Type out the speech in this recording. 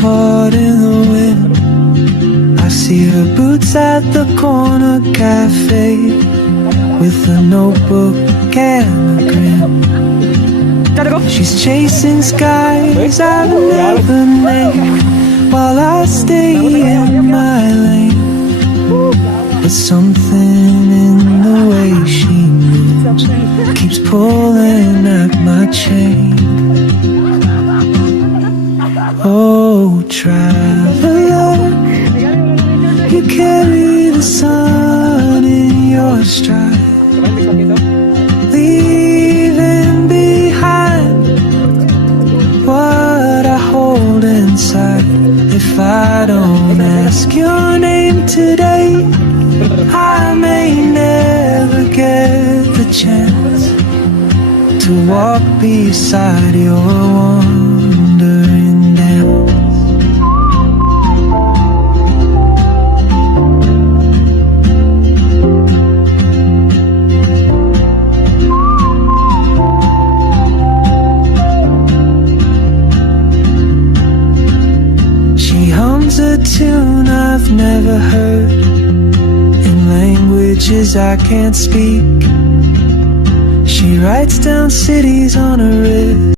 caught in the wind. I see her boots at the corner cafe with a notebook and a grin. She's chasing skies I've never named while I stay in my lane. But something in the way she moves keeps pulling at my chain. Oh, traveler, you carry the sun in your stride, leaving behind what I hold inside. If I don't ask your name today, I may never get the chance to walk beside your wandering dance. She hums a tune I've never heard in languages I can't speak. She writes down cities on a wrist.